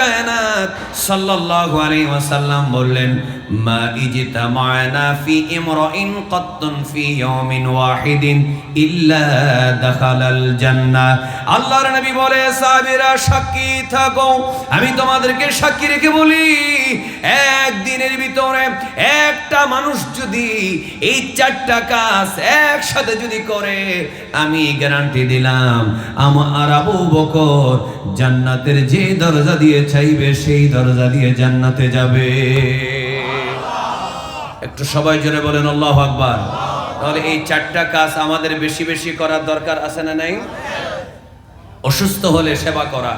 কায়নাত সাল্লাল্লাহু আলাইহি ওয়াসাল্লাম বললেন, মা ইজতামা'না ফি ইমরাইন কাত্তুন ফি ইয়াউমিন ওয়াহিদিন ইল্লা দাখালাল জান্নাহ। আল্লাহর নবী বলে, সাহাবীরা সাক্ষী থাকো, আমি তোমাদেরকে সাক্ষী রেখে বলি, একদিনের ভিতরে একটা মানুষ যদি এই চারটা কাজ একসাথে যদি করে, আমি গ্যারান্টি দিলাম আমার আবু বকর জান্নাতের যে দরজা দিয়ে চাইবে সেই দরজা দিয়ে জান্নাতে যাবে। একটু সবাই জোরে বলেন আল্লাহু আকবার। তাহলে এই চারটা কাজ আমাদের বেশি বেশি করার দরকার আছে না নাই? অসুস্থ হলে সেবা করা,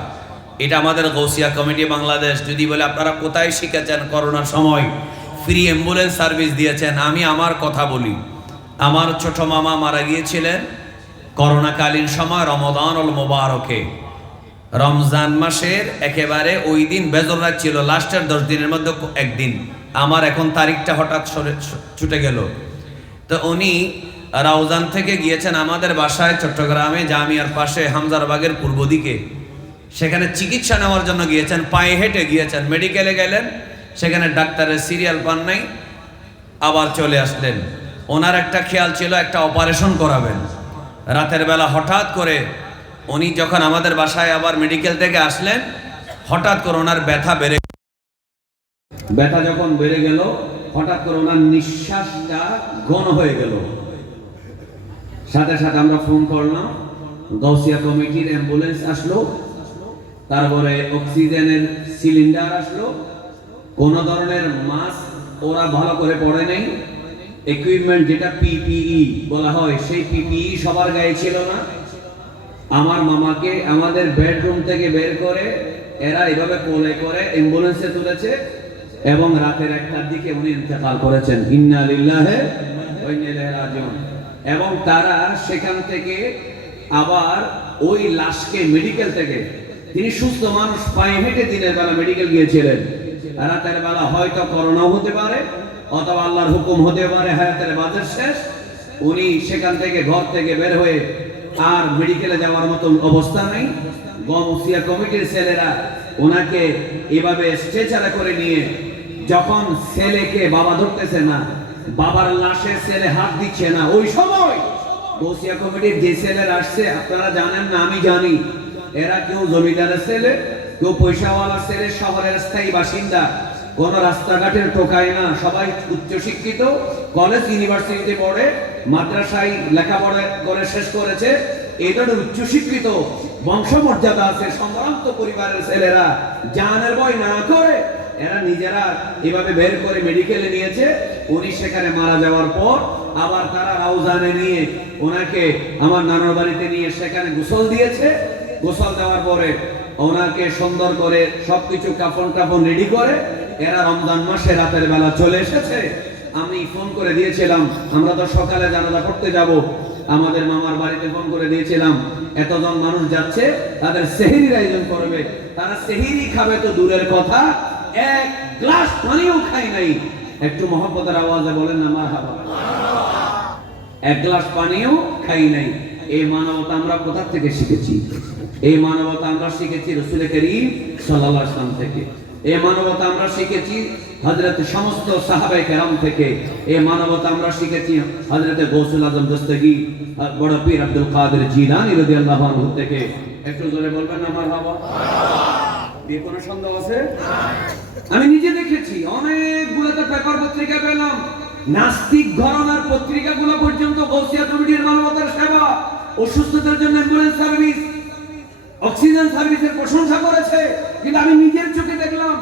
এটা আমাদের গৌসিয়া কমিটি বাংলাদেশ যদি বলে আপনারা কোথায় শিখেছেন, করোনার সময় ফ্রি অ্যাম্বুলেন্স সার্ভিস দিয়েছেন। আমি আমার কথা বলি, আমার ছোট মামা মারা গিয়েছিলেন করোনাকালীন সময় রমাদানুল মুবারকে, রমজান মাসের একেবারে ওই দিন বেজর রাত ছিল, লাস্টের 10 দিনের মধ্যে একদিন। আমার এখন তারিখটা হঠাৎ ছুটে গেল। তো উনি রাউজান থেকে গিয়েছেন আমাদের বাসায় চট্টগ্রামে জামিয়ার পাশে হামজারবাগের পূর্ব দিকে, সেখানে চিকিৎসা নেওয়ার জন্য গিয়েছেন, পায়ে হেঁটে গিয়েছেন। মেডিকেলে গেলেন, সেখানে ডাক্তারের সিরিয়াল পান নাই, আবার চলে আসলেন। ওনার একটা খেয়াল ছিল একটা অপারেশন করাবেন। রাতের বেলা হঠাৎ করে উনি যখন আমাদের বাসায় আবার মেডিকেল থেকে আসলেন, হঠাৎ করে ওনার ব্যথা যখন বেড়ে গেল, হঠাৎ করে ওনার নিঃশ্বাসটা ঘন হয়ে গেল। সাথে সাথে আমরা ফোন করলাম, গাউসিয়া কমিটির অ্যাম্বুলেন্স আসলো, তারপরে অক্সিজেনের সিলিন্ডার আসলো, কোন ধরনের মাস্ক ওরা ভালো করে পরে নাই, ইকুইপমেন্ট যেটা পিপিই বলা হয় সেই পিপিই সবার গায়ে ছিল না। আমার মামাকে আমাদের বেডরুম থেকে বের করে এরা এভাবে কোলে করে অ্যাম্বুলেন্সে তুলেছে এবং রাতের 1টার দিকে উনি ইন্তেকাল করেছেন। ইন্না লিল্লাহি ওয়া ইন্না ইলাইহি রাজিউন। এবং তারা সেখান থেকে আবার ওই লাশকে মেডিকেল থেকে, তিনি সুস্থ মানুষ, পায়ে হেঁটে দিনের বেলা মেডিকেল গিয়েছিলেন, রাতের বেলা হয়তো করোনা হতে পারে অথবা আল্লাহর হুকুম হতে পারে হায়াতের বাজের শেষ, উনি সেখান থেকে ঘর থেকে বের হয়ে আর মেডিকেলে যাওয়ার মতো অবস্থা নেই। গাউসিয়া কমিটির ছেলেরা ওনাকে এভাবে স্ট্রেচারে করে নিয়ে, যখন ছেলেকে বাবা ধরতেছে না, বাবার লাশে ছেলে হাত দিচ্ছে না, ওই সময় গাউসিয়া কমিটির যে ছেলেরা আসছে আপনারা জানেন না, আমি জানি, এরা কেউ জমিদারের ছেলে, কেউ পয়সাওয়ালার ছেলে, শহরের স্থায়ী বাসিন্দা, কোন রাস্তাঘাটের টোকায় না, সবাই উচ্চশিক্ষিত, কলেজ ইউনিভার্সিটিতে পড়ে, মাদ্রাসায় লেখাপড়া করে শেষ করেছে, এই ধরনের উচ্চশিক্ষিত বংশমর্যাদা আছে সম্ভ্রান্ত পরিবারের ছেলেরা জানের ভয় না করে এরা নিজেরা এভাবে বের করে মেডিকেলে নিয়েছে। উনি সেখানে মারা যাওয়ার পর আবার তারা রাউজানে নিয়ে ওনাকে আমার নানার বাড়িতে নিয়ে সেখানে গোসল দিয়েছে। গোসল দেওয়ার পরে ওনাকে সুন্দর করে সবকিছু কাফন টাফন রেডি করে এরা রমজান মাসে রাতের বেলা চলে এসেছে। আমি ফোন করে দিয়েছিলাম, আমরা তো সকালে জানাজা পড়তে যাব, আমাদের মামার বাড়িতে ফোন করে দিয়েছিলাম এতজন মানুষ যাচ্ছে, তাদের সেহরির আয়োজন করবে, তারা সেহরি খাবে তো দূরের কথা, এক গ্লাস পানিও খাই নাই। একটু মহব্বতের আওয়াজে বলেন না মারহাবা। এক গ্লাস পানিও খাই নাই। এই মানবতা আমরা কোথা থেকে শিখেছি? এই মানবতা আমরা শিখেছি রাসূল করিম সাল্লাল্লাহু আলাইহি ওয়াসাল্লাম থেকে। এই মানবতা আমরা শিখেছি হযরত সমস্ত সাহাবায়ে কেরাম থেকে। এই মানবতা আমরা শিখেছি হযরত গৌসুল আজম দস্তগীর, বড় পীর আব্দুল কাদের জিলানী রাদিয়াল্লাহু আনহু থেকে। একটু জোরে বলবেন না মারহাবা। এই কোন সন্দেহ আছে? আমি নিজে দেখেছি, অনেকগুলোতে পেপার পত্রিকা পেলাম, নাস্তিক ঘরানার পত্রিকাগুলো পর্যন্ত গাউসিয়া কমিটির মানবতার সেবা, অসুস্থতার জন্য অ্যাম্বুলেন্স সার্ভিস, অক্সিজেন সার্ভিসের প্রশংসা করেছে। কিন্তু আমি নিজের চোখে দেখলাম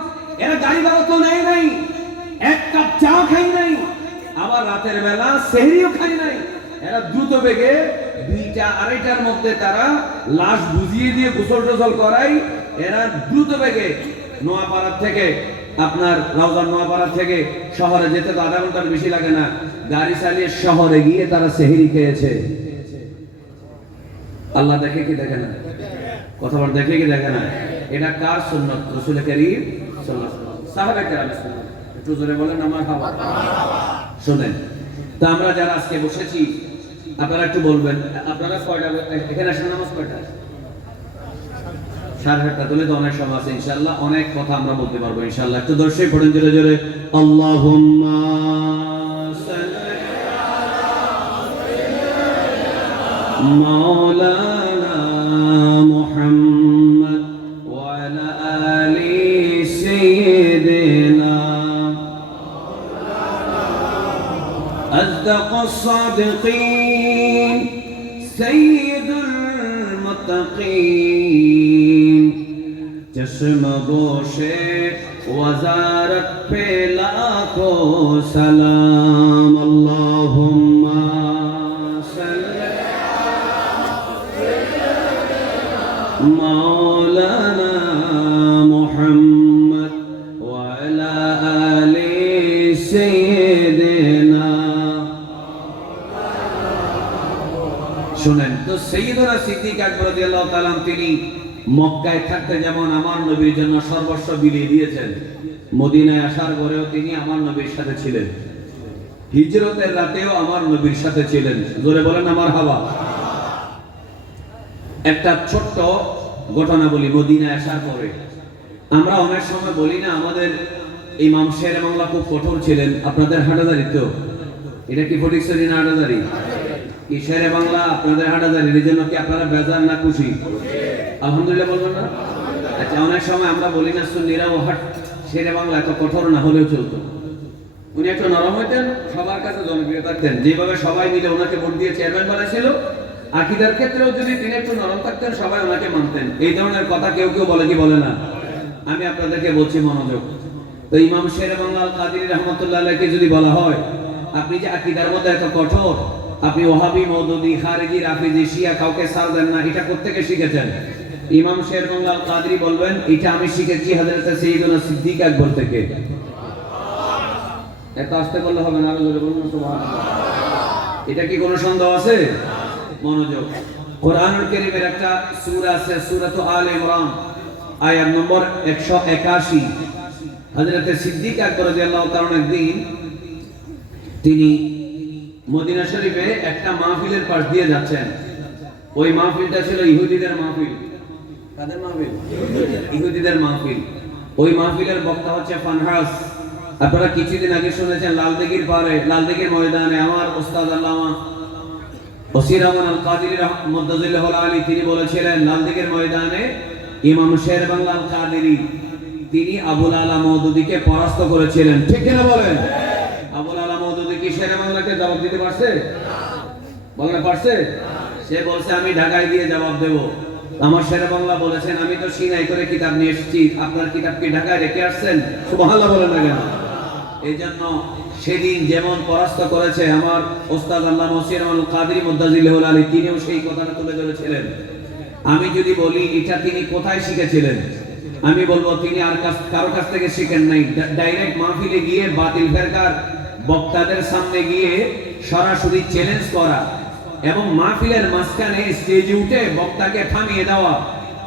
এরা গাড়ি ভাড়া তো নেয় নাই, এক কাপ চা খাই নাই, আবার রাতের বেলা সেহরিও খাই নাই। এরা দ্রুত বেগে 2টা 2:30টার মধ্যে তারা লাশ বুঝিয়ে দিয়ে গোসল টোসল করাই। এরা দ্রুত বেগে নোয়াপাড়া থেকে, আপনার রাউজান নোয়াপাড়া থেকে শহরে যেতে তো আধা ঘন্টার বেশি লাগে না, গাড়ি চালিয়ে শহরে গিয়ে তারা সেহরি খেয়েছে। আল্লাহ দেখে কি দেখে না? কথা বল, দেখে কি দেখে না? এটা কার সুন্নাত? রাসূল করিম সাল্লাল্লাহু আলাইহি ওয়াসাল্লাম, সাহাবা কেরামের সুন্নাত। একটু জোরে বলেন না মারহাবা। শুনেন, তা আমরা যারা আজকে বসেছি আপনারা একটু বলবেন, আপনারা কয়টা এখানে আসেন? নামাজ কয়টা? 7:30 তুলে তো অনেক সময় আছে ইনশাআল্লাহ, অনেক কথা আমরা বলতে পারবো ইনশাআল্লাহ। একটু দর্শক পড়েন জোরে জোরে, আল্লাহুম্মা সাল্লি মাওলানা মুহাম্মদ ওয়া আলা আলি সাইয়্যিদিনা أصدق الصادقين سيد المتقين چشم گوشے وزارت پہ لاکھوں سلام اللہم صلی مولانا محمد وعلى آل سيدنا শুনেন তো সাইয়্যিদুনা সিদ্দিক আকবর রাদিয়াল্লাহু তাআলা তিনি মক্কায় থাকতে যেমন আমার নবীর জন্য সর্বস্ব বিলিয়ে দিয়েছেন, মদিনায় আসার পরেও তিনি আমার নবীর সাথে ছিলেন, হিজরতের রাতেও আমার নবীর সাথে ছিলেন। জোরে বলেন আমার হাওয়া। একটা ছোট্ট ঘটনা বলি, মদিনায় আসার পরে আমরা অনেক সময় বলি না আমাদের ইমাম শের বাংলা খুব কঠোর ছিলেন। আপনাদের হাটাজারি তো, এটা কি ফটিকছড়ি না হাটাজারি? কি শেরে বাংলা আপনাদের হাটাজারি, এর জন্য কি আপনারা বেজার না খুশি? আলহামদুলিল্লাহ বলবেন না? আচ্ছা, অনেক সময় আমরা বলি না সুন্নিরাও হাট শেরে বাংলা এত কঠোর না হলেও চলতো, উনি একটু নরম হইতেন, সবার কাছে জনপ্রিয় থাকতেন, যেভাবে সবাই মিলে ওনাকে ভোট দিয়ে চেয়ারম্যান বানাইছিল, আকীদার ক্ষেত্রেও যদি তিনি একটু নরম থাকতেন সবাই ওনাকে মানতেন। এই ধরনের কথা কেউ কেউ বলে কি বলে না? আমি আপনাদেরকে বলছি মনোযোগ। তো ইমাম শেরে বাংলা আল কাদেরী রাহমাতুল্লাহ আলাইহিকে যদি বলা হয় আপনি যে আকীদার মধ্যে এত কঠোর, আপনি ওহাবি, মওদুদি, খারিজি, রাফিজি, শিয়া কাউকে ছাড় দেন না, এটা কোত্থেকে শিখেছেন? ইমাম শের বাংলা আল কাদেরী বলবেন এটা আমি শিখেছি হযরত সাইয়্যিদুনা সিদ্দিক আকবর থেকে। এত আস্তে বললে হবে না, আরো জোরে বলুন সুবহানাল্লাহ। এটা কি কোনো সন্দেহ আছে? মনোযোগ। কোরআনুল কারীমের একটা সূরা আছে, সূরাতুল আলে ইমরান, আয়াত নম্বর 181। হযরত সিদ্দিক আকবর রাদিয়াল্লাহু তাআলা একদিন তিনি মদিনা শরীফে একটা মাহফিলের পাশ দিয়ে যাচ্ছেন। ওই মাহফিলটা ছিল ইহুদিদের মাহফিল। কাদের মাহফিল? ইহুদিদের মাহফিল। ওই মাহফিলের বক্তা হচ্ছে ফানহাস। আপনারা কিছুদিন আগে শুনেছেন লালদিঘির পারে, লালদিঘির ময়দানে আমার ওস্তাদ আল্লামা ওসির রহমান আল কাদেরী রাহমাতুল্লাহি আলাইহি তিনি বলেছিলেন লালদিঘির ময়দানে ইমাম শের বাংলা আল কাদেরী তিনি আবুল আলা মওদুদীকে পরাস্ত করেছিলেন। ঠিক কিনা বলেন? আবুল আলা মওদুদী কি শের বাংলাকে জবাব দিতে পারছে? বলেন পারছে? সে বলছে আমি ঢাকায় দিয়ে জবাব দেব। আমার শের বাংলা বলেছেন আমি তো সিনাই করে কিতাব নিয়ে এসেছি, আপনার কিতাব কি ঢাকায় রেখে আসছেন? সুবহানাল্লাহ বলেন না কেন? এই জন্য সেদিন যেমন পরাস্ত করেছে আমার ওস্তাদ আল্লামা ওসির রহমান আল কাদেরী মুদ্দাজিল্লাহুল আলী, তিনিও সেই কথাটা তুলে ধরেছিলেন। আমি যদি বলি এটা তিনি কোথায় শিখেছিলেন, আমি বলবো তিনি আর কারো কাছ থেকে শিখেন নাই, ডাইরেক্ট মাহফিলে গিয়ে বাতিল ফেরকার বক্তাদের সামনে গিয়ে সরাসরি চ্যালেঞ্জ করা এবং মাহফিলের মাঝখানে স্টেজে উঠে বক্তাকে থামিয়ে দেওয়া,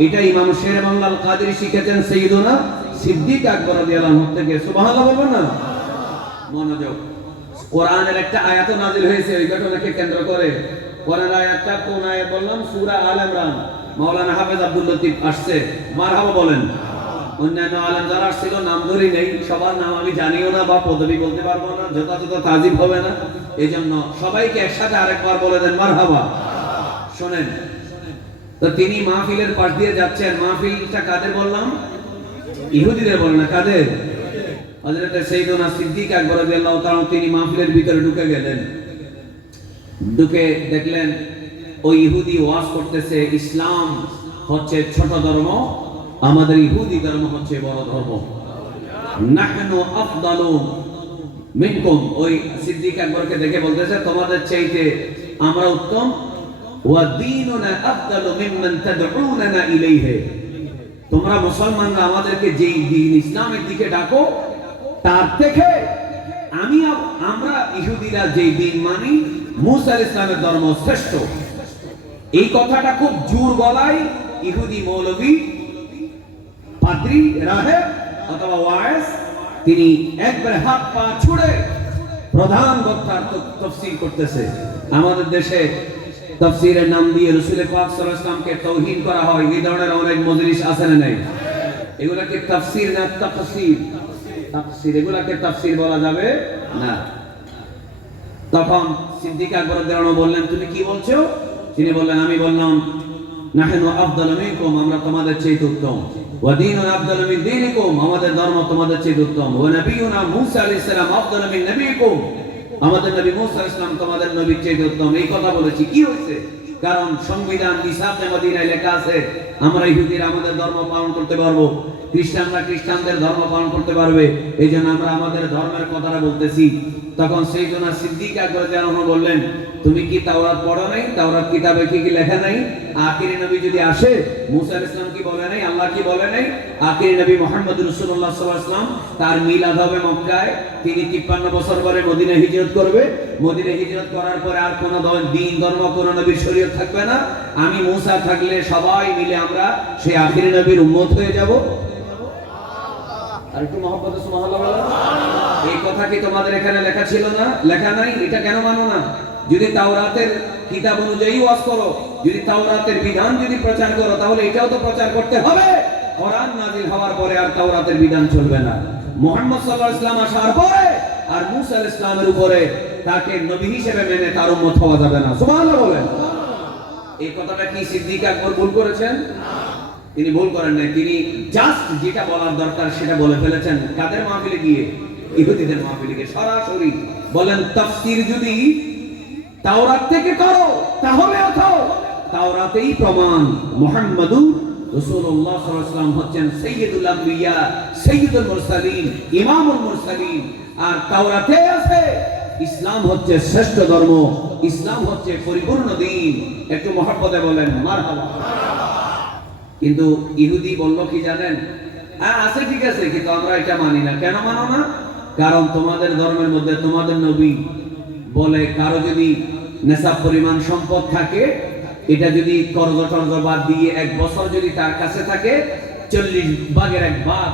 এটা ইমাম শের বাংলা আল কাদেরী শিখেছেন সাইয়্যিদুনা সিদ্দিক আকবর রাদিয়াল্লাহু আনহু থেকে। সুবহানাল্লাহ বলবেন না? মনোযোগ। কোরআনের একটা আয়াত নাযিল হয়েছে ওই ঘটনাকে কেন্দ্র করে। কোরআনের আয়াতটা কোন আয়াত বললাম? সূরা আল ইমরান। মাওলানা হাফেজ আব্দুল লতিফ আসছে, মারহাবা বলেন। অন্যান্য আলেম যারা ছিল নাম ধরি নেই, সবার নাম আমি জানিও না বা পদবি বলতে পারবো না, যথাযথ তাজিব হবে না, এই জন্য সবাইকে একসাথে আরেকবার বলে দেন মারহাবা। শোনেন তো, তিনি মাহফিলের পাশ দিয়ে যাচ্ছেন। মাহফিলটা কাদের বললাম? ইহুদিদের বলে না, কাদের? হযরত সাইয়্যিদুনা সিদ্দিক আকবর রাদিয়াল্লাহু তাআলা তিনি মাহফিলের ভিতরে ঢুকে গেলেন। ঢুকে দেখলেন ওই ইহুদি ওয়াজ করতেছে ইসলাম হচ্ছে ছোট ধর্ম, আমাদের ইহুদি ধর্ম হচ্ছে বড় ধর্ম। নাহনু আফদালু মিনকুম, ওই সিদ্দিক আকবরকে দেখে বলতেছে তোমাদের চাইতে আমরা উত্তম। ওয়া দীনুনা আফদালু মিম্মান তাদউনানা ইলাইহি, তোমরা মুসলমানরা আমাদেরকে যেই দ্বীন ইসলামের দিকে ডাকো তার থেকে আমরা ইহুদিরা যেই দ্বীন মানি মুসা আলাইহিস সালামের ধর্ম শ্রেষ্ঠ। এই কথাটা খুব জোর গলায় ইহুদি মৌলভী, পাদ্রী, রাহেব অথবা ওয়াইজ তিনি একবার হাত পা ছুড়ে প্রধান বক্তার তাফসীর করতেছে। আমাদের দেশে তাফসীরের নাম দিয়ে রাসূল পাক সাল্লাল্লাহু আলাইহি ওয়াসাল্লামকে তাওহীন করা হয়, এই ধরনের অনেক মজলিস আছে না নাই? এগুলাকে তাফসীর না তাফসীর? তাফসীর, এগুলাকে তাফসীর বলা যাবে না। তখন সিদ্দিক আকবর রাদিয়াল্লাহু আনহু বললেন, তুমি কি বলছো? তিনি বললেন, আমি বললাম নাহনু আফদালু মিনকুম, আমরা তোমাদের চেয়ে উত্তম। ওয়া দীনুনা আফদালু মিন দীনিকুম, আমাদের ধর্ম তোমাদের চেয়ে উত্তম। ওয়া নবিয়ুনা মূসা আলাইহিস সালাম আফদালু মিন নবিয়িকুম, আমাদের নবী মূসা আলাইহিস সালাম তোমাদের নবীর চেয়ে উত্তম। এই কথা বলেছি, কি হয়েছে? কারণ সংবিধান মিসাকে মদিনায় লেখা আছে আমরা ইহুদিরা আমাদের ধর্ম পালন করতে পারবো, খ্রিস্টানরা খ্রিস্টানদের ধর্ম পালন করতে পারবে, এই জন্য আমরা আমাদের ধর্মের কথাটা বলতেছি। তখন সেই জন্য সিদ্দিক আকবর রাদিয়াল্লাহু আনহু বললেন, তুমি কি তাওরাত পড়ো নাই? তাওরাত কিতাবে কি লেখা নাই? আখিরি নবী যদি আসে, মূসা আলাইহিস সালাম কি বলে নাই? আল্লাহ কি বলে নাই? আখিরি নবী মুহাম্মদ রাসূলুল্লাহ সাল্লাল্লাহু আলাইহি ওয়াসাল্লাম তার মিলাদ হবে মক্কায়, তিনি 53 বছর পরে মদিনায় হিজরত করবে। মদিনায় হিজরত করার পরে আর কোনো দিন ধর্ম কোন নবীর শরীয়ত থাকবে না। আমি মূসা থাকলে সবাই মিলে আমরা সেই আখিরি নবীর উম্মত হয়ে যাব। আর একটু মহব্বতে সুবহানাল্লাহ বলো। এই কথা কি তোমাদের এখানে লেখা ছিল না? লেখা নাই? এটা কেন মানো না? যদি তাওরাতের কিতাব অনুযায়ী ওয়াজ করো, যদি তাওরাতের বিধান যদি প্রচার করো, তাহলে এটাও তো প্রচার করতে হবে। কোরআন নাযিল হওয়ার পরে আর তাওরাতের বিধান চলবে না। মুহাম্মদ সাল্লাল্লাহু আলাইহি ওয়াসাল্লাম আসার পরে আর মূসা আলাইহিস সালামের উপরে তাকে নবী হিসেবে মেনে তার উম্মত হওয়া যাবে না। সুবহানাল্লাহ বলেন। এই কথাটা কি সিদ্দিক আকবর ভুল করেছেন? তিনি ভুল করেন নাই, তিনি জাস্ট যেটা বলার দরকার সেটা বলে ফেলেছেন। কাদের মাহফিলে গিয়ে? ইহুদিদের মাহফিলে গিয়ে সরাসরি বলেন, তাফসীর যদি তাওরাত থেকে করো তাহলে অথাও তাওরাতেই প্রমাণ মুহাম্মাদুর রাসূলুল্লাহ সাল্লাল্লাহু আলাইহি ওয়াসাল্লাম হচ্ছেন সাইয়্যিদুল আম্বিয়া, সাইয়্যিদুল মুরসালিন, ইমামুল মুরসালিন। আর তাওরাতে আছে ইসলাম হচ্ছে শ্রেষ্ঠ ধর্ম, ইসলাম হচ্ছে পরিপূর্ণ দ্বীন। একটু মহব্বতে বলেন মারহাবা। কিন্তু ইহুদি বলল কি জানেন? আছে ঠিক আছে, কিন্তু আমরা এটা মানি না। কেন মানো না? কারণ তোমাদের ধর্মের মধ্যে তোমাদের নবী বলে কারো যদি নেশাব পরিমাণ সম্পদ থাকে, এটা যদি কর্জ টর্জ বাদ দিয়ে 1 বছর যদি তার কাছে থাকে, 40 ভাগের 1 ভাগ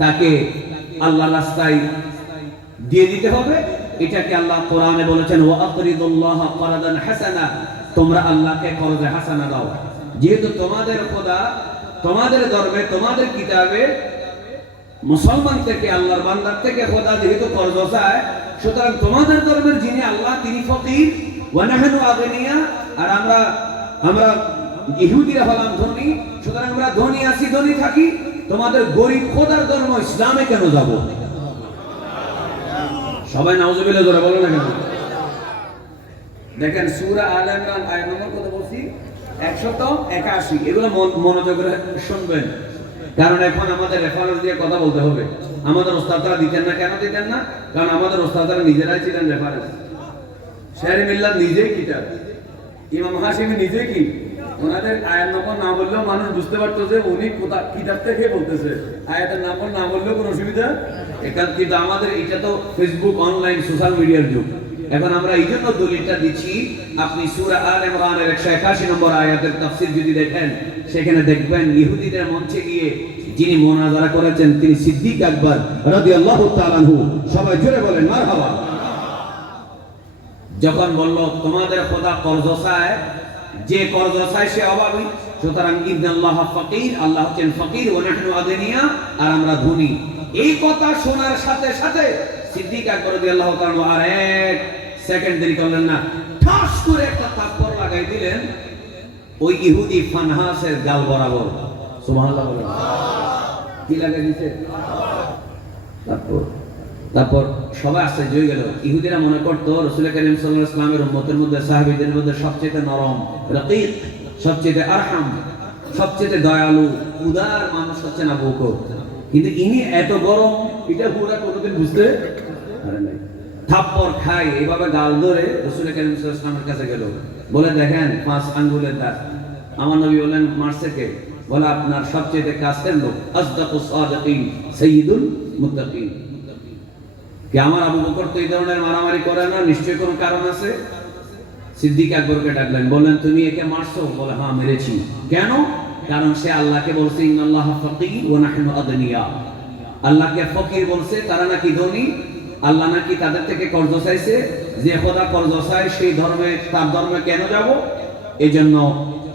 তাকে আল্লাহর রাস্তায় দিয়ে দিতে হবে। এটাকে আল্লাহ কোরআনে বলেছেন, ওয়া আকরিদুল্লাহ করাদান হাসানা, তোমরা আল্লাহকে কর্জে হাসানা দাও। যেহেতু তোমাদের খোদা, তোমাদের ধর্মে, তোমাদের কিতাবে মুসলমান থেকে, আল্লাহর বান্দার থেকে খোদা যেহেতু কর্জ চায়, সুতরাং তোমাদের ধর্মের যিনি আল্লাহ তিনি ফকির, ওয়া নাহনু আগনিয়া, আর আমরা ইহুদিরা হলাম ধনী, সুতরাং আমরা ধনী আছি, ধনী থাকি। তোমাদের গরিব খোদার ধর্ম ইসলামে কেন যাব? সবাই নাউজুবিল্লাহ জোরে বলো না কেন? দেখেন সূরা আলে ইমরান আয়াত নম্বর কত বলছি? 181। এগুলো মনোযোগ করে শুনবেন, কারণ এখন আমাদের রেফারেন্স দিয়ে কথা বলতে হবে। আমাদের ওস্তাদরা দিতেন না, কেন দিতেন না? কারণ আমাদের ওস্তাদরা নিজেরাই ছিলেন রেফারেন্স। শেরে মিল্লাত নিজেই কিতাব, ইমাম হাশিমি নিজেই কি, ওনাদের আয়াত নম্বর না বললেও মানুষ বুঝতে পারতো যে উনি কিতাব থেকে বলতেছে। আয়াতের নম্বর না বললেও কোনো অসুবিধা এখান। কিন্তু আমাদের এটা তো ফেসবুক, অনলাইন, সোশ্যাল মিডিয়ার যুগ। এখন আমরা এই জন্য দলিলটা দিচ্ছি। আপনি সূরা আলে ইমরানের 181 নম্বর আয়াতের তাফসীর যদি দেখেন, সেখানে দেখবেন ইহুদিদের মঞ্চে গিয়ে যিনি মুনাজারা করেছেন তিনি সিদ্দিক আকবর রাদিয়াল্লাহু তাআলা আনহু। সবাই জোরে বলেন মারহাবা। যখন বলল তোমাদের খোদা কর্জ চায়, যে কর্জ চায় সে অভাবী, সুতরাং ইন্নাল্লাহ ফাকির, আল্লাহ হচ্ছেন ফকির, ওয়া নাহনু আগনিয়া, আর আমরা ধনী। এই কথা শোনার সাথে সাথে সিদ্দিক আকবর রাদিয়াল্লাহু তাআলা আর 1 সেকেন্ড দেরি করলেন না, ঠাস করে একটা থাপ্পড় লাগাই দিলেন ওই ইহুদি ফানহাসের গাল বরাবর। সুবহানাল্লাহ বলেন। কি লাগাই দিতে? তারপর সবাই আশ্চর্য হয়ে গেল। ইহুদিরা মনে করতো রাসূল কারীম সাল্লাল্লাহু আলাইহি ওয়াসাল্লামের উম্মতের মধ্যে, সাহাবীদের মধ্যে সবচেয়ে নরম, রকিক, সবচেয়ে আরহাম, সবচেয়ে দয়ালু, উদার মানুষ হচ্ছেন আবু বকর। কিন্তু ইনি এত গরম, এটা পুরা কোনোদিন বুঝতে পারে নাই। থাপ্পড় খাই এইভাবে গাল ধরে রাসূল কারীম সাল্লাল্লাহু আলাইহি ওয়াসাল্লামের কাছে গেল, বলে দেখেন 5 আঙ্গুলের দাগ। আমার নবী বললেন মারছে কে? বলে আপনার সবচেয়ে কাছের লোক, আসদাকুস সাদিকিন, সাইয়্যিদুল মুত্তাকিন। কি আমার আবু বকর তো এই ধরনের মারামারি করে না? নিশ্চয়ই কোনো কারণ আছে। সিদ্দিক আকবরকে ডাকলেন, বললেন তুমি একে মারছো? বলে হ্যাঁ মেরেছি। কেন? কারণ সে আল্লাহকে বলছে ইন্নাল্লাহ ফাকির ওয়া নাহনু আগনিয়া। আল্লাহকে ফকির বলছে, তারা নাকি ধনী, আল্লাহ নাকি তাদের থেকে কর্জ চাইছে, যে খোদা কর্জ চায় সেই ধর্মে, তার ধর্মে কেন যাব? এই জন্য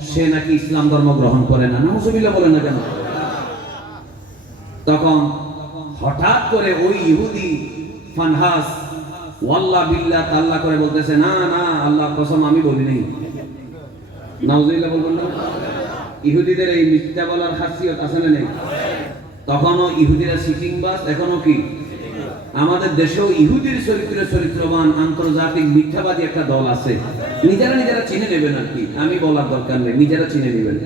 সে নাকি ইসলাম ধর্ম গ্রহণ করে না। নাউজুবিল্লাহ বলে না কেন? তখন হঠাৎ করে ওই ইহুদি ফানহাস ওয়াল্লাহ বিল্লাহ তাল্লাহ করে বলতেছে, না না আল্লাহর কসম আমি বলি নাই। নাউজুবিল্লাহ বলবেন না? ইহুদিদের এই মিথ্যা বলার খাসিয়ত আছে না নেই? তখনও ইহুদিরা সিটিং বাস, এখনো কি আমাদের দেশেও ইহুদির চরিত্রবান আন্তর্জাতিক মিথ্যাবাদী একটা দল আছে। নিজেরা চিনে নেবেন আর কি, আমি বলার দরকার নেই, নিজেরা চিনে নেবেন।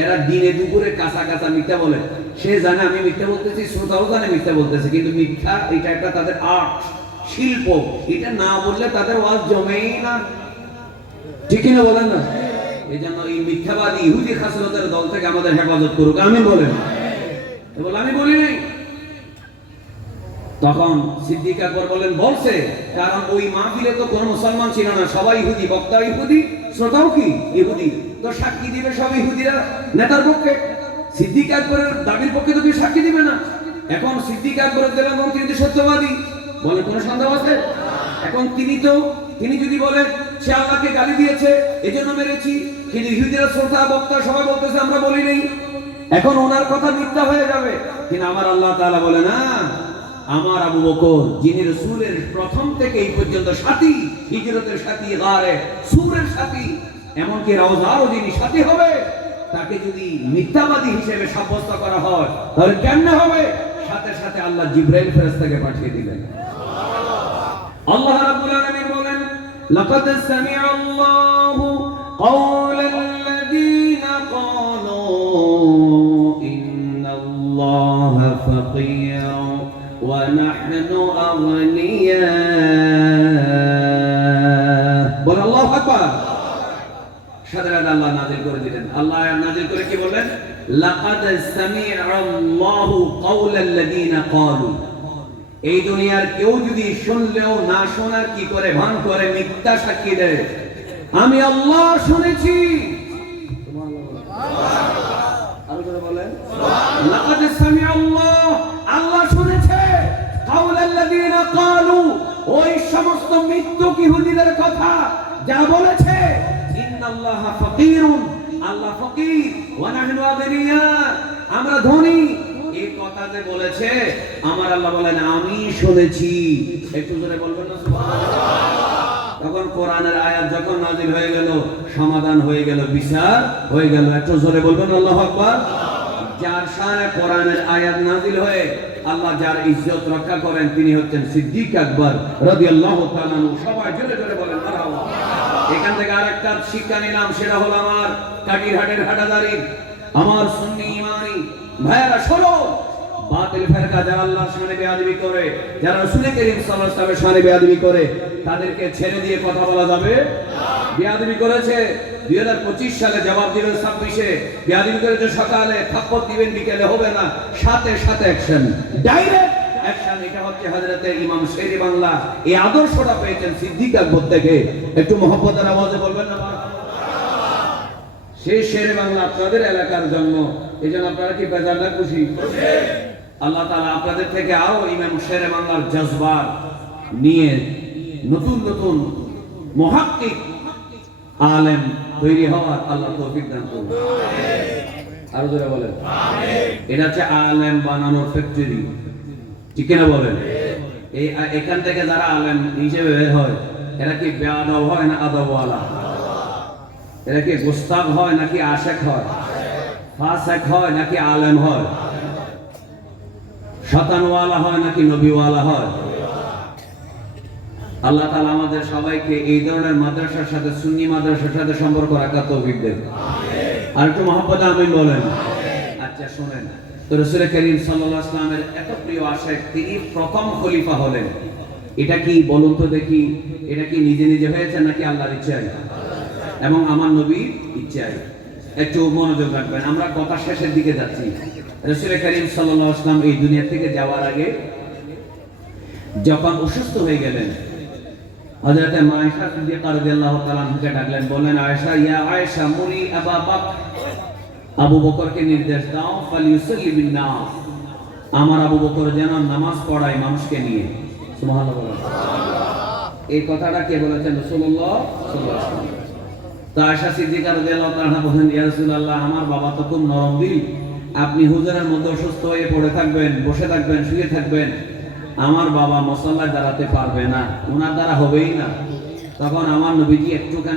এরা দিনে দুপুরে কাঁচা কাঁচা মিথ্যা বলে। সে জানে আমি মিথ্যা বলতেছি, শ্রোতাও জানে মিথ্যা বলতেছে, কিন্তু মিথ্যা এটা একটা তাদের আর্ট, শিল্প। এটা না বললে তাদের ওয়াজ জমেই না, ঠিক কিনা বলেন না? এই জন্য এই মিথ্যাবাদী ইহুদি খাসলতের দল থেকে আমাদের হেফাজত করুক, আমিন বলেন। বলে আমি বলি নাই। তখন সিদ্দিক আকবর বলেন বলছে, কারণ ওই মাহফিলে তো কোনো মুসলমান ছিল না, সবাই ইহুদি, বক্তা ইহুদি, শ্রোতাও কি ইহুদি, তো সাক্ষী দিবে সব ইহুদিরা নেতার পক্ষে। সিদ্দিক আকবরের দাবির পক্ষে তো কেউ সাক্ষী দিবে না। এখন সিদ্দিক আকবরের দেওয়ান তিনি তো সত্যবাদী, বলে কোনো সন্দেহ আছে? এখন তিনি যদি বলেন সে আল্লাহকে গালি দিয়েছে এজন্য মেরেছি, কিন্তু ইহুদিরা শ্রোতা বক্তা সবাই বলতেছে আমরা বলি নাই, এখন ওনার কথা মিথ্যা হয়ে যাবে। কিন্তু আমার আল্লাহ তাআলা বলে না, আমার আবু বকর যিনি রাসূলের প্রথম থেকে এই পর্যন্ত সাথী, হিজরতের সাথী, গারে সূরের সাথী, এমনকি রওজারও যিনি সাথী হবে, তাকে যদি মিথ্যাবাদী হিসেবে সাব্যস্ত করা হয় তাহলে কেমনে হবে? সাথে সাথে আল্লাহ জিবরাইল ফেরেশতাকে পাঠিয়ে দিলেন। আল্লাহ রাব্বুল আলামিন বলেন, লাকাদ সামিআ আল্লাহু কাওলাল্লাযীনা ক্বালু ইন্নাল্লাহা ফাকীরুন ওয়া নাহনু আগনিয়া। বল আল্লাহু আকবার। সাথে আল্লাহ নাযিল করে দিলেন। আল্লাহ নাযিল করে কি বললেন? লাকাদ সামিআ আল্লাহু কাওলাল্লাযীনা ক্বালু। এই দুনিয়ার কেউ যদি শুনলেও না শোনার কি করে ভান করে মিথ্যা সাক্ষী দেয়, আমি আল্লাহ শুনেছি। আরো করে বলেন, লাকাদ সামিআ আল্লাহ, আল্লাহ শুনেছে কাওলাল্লাযীনা ক্বালু, ওই সমস্ত মিথ্যুক ইহুদিদের কথা যা বলেছে, ইন্নাল্লাহা ফাকীরুন, আল্লাহ ফকির, ওয়া নাহনু আগনিয়া, আমরা ধনী। এই কথা যে বলেছে আমার আল্লাহ বলেন আমি শুনেছি। একটু জোরে বলবেন না সুবহানাল্লাহ। তখন কোরআনের আয়াত যখন নাযিল হয়ে গেল, সমাধান হয়ে গেল, বিচার হয়ে গেল। একটু জোরে বলবেন আল্লাহু আকবার। যার শানে কোরআনের আয়াত নাযিল হয়ে আল্লাহ যার ইজ্জত রক্ষা করেন তিনি হচ্ছেন সিদ্দিক আকবর রাদিয়াল্লাহু তাআলা আনহু। সবাই জোরে জোরে বলেন মারহাবা। এখান থেকে আরেকটা শিক্ষা নিলাম, সেটা হলো আমার কাটিরহাটের হাটাদারি, আমার সুন্নি ইমানি ভাইরা, শোনো, বাতিল ফেরকা যারা আল্লাহর শানে বেয়াদবি করে, যারা রাসূল করিম সাল্লাল্লাহু আলাইহি ওয়াসাল্লামের শানে বেয়াদবি করে, তাদেরকে ছেড়ে দিয়ে কথা বলা যাবে না। বেয়াদবি করেছে 2025 সালে জবাব দিবেন, 26-এ বেয়াদবি করেছে সকালে থাপ্পড় দিবেন, বিকেলে হবে না, সাথে সাথে অ্যাকশন, ডাইরেক্ট অ্যাকশন। এটা হচ্ছে হযরতে ইমাম শেরে বাংলা এই আদর্শটা পেয়েছেন সিদ্দিক আকবর থেকে। একটু মহব্বতের আওয়াজে বলবেন না সেই শেরে বাংলা আপনাদের এলাকার জন্ম, এই জন্য আপনারা কি বেজার না খুশি? আল্লাহ তাআলা আপনাদের থেকে আরো ইমাম শেরে বাংলার জজবা নিয়ে নতুন নতুন মুহাক্কিক আলেম তৈরি হওয়ার আল্লাহ তৌফিক দান করুন। আরো জোরে বলেন আমিন। এটা হচ্ছে আলেম বানানোর ফ্যাক্টরি, ঠিক না বলেন? এই এখান থেকে যারা আলেম হিসেবে বের হয় এরা কি বেয়াদব হয় না আদবওয়ালা? এরা কি গোস্তাখ হয় নাকি আশেক হয়? ফাসেক হয় নাকি আলেম হয়? শতানওয়ালা হয় নাকি নবীওয়ালা হয়? আল্লাহ তাআলা আমাদের সবাইকে এই ধরনের মাদ্রাসার সাথে, সুন্নি মাদ্রাসার সাথে সম্পর্ক রাখার তৌফিক দেন। আর একটু মহব্বতে আমিন বলেন। আচ্ছা শুনেন, তো রাসূল করিম সাল্লাল্লাহু আলাইহি ওয়াসাল্লামের এত প্রিয় আশিক, তিনি প্রথম খলিফা হলেন। এটা কি বলুন তো দেখি, এটা কি নিজে নিজে হয়েছে নাকি আল্লাহর ইচ্ছায় এবং আমার নবীর ইচ্ছায়? একটু মনোযোগ রাখবেন, আমরা কথা শেষের দিকে যাচ্ছি। রাসূল করিম সাল্লাল্লাহু আলাইহি ওয়াসাল্লাম এই দুনিয়া থেকে যাওয়ার আগে যখন অসুস্থ হয়ে গেলেন, হযরত আয়েশা সিদ্দিকা রাদিয়াল্লাহু তাআলা আনহাকে ডাকলেন, বললেন আয়েশা, ইয়া আয়েশা মুরি আবু বকর, আবু বকরকে নির্দেশ দাও, ফালিউসাল্লি বিন নাস, আমার আবু বকর যেন নামাজ পড়ায় মানুষকে নিয়ে। সুবহানাল্লাহ বলেন। এই কথাটা কে বলেছেন? রাসূলুল্লাহ সাল্লাল্লাহু আলাইহি ওয়াসাল্লাম। তো আয়েশা সিদ্দিকা রাদিয়াল্লাহু তাআলা বলেন, ইয়া রাসূলুল্লাহ, আমার বাবা তো খুব নরম দিল, আপনি হুজুরের মধ্যে অসুস্থ হয়ে পড়ে থাকবেন, বসে থাকবেন, শুয়ে থাকবেন, আমার বাবা মুসাল্লায় দাঁড়াতে পারবে না, ওনার দ্বারা হবেই না। তখন আমার নবীজি একটুখানি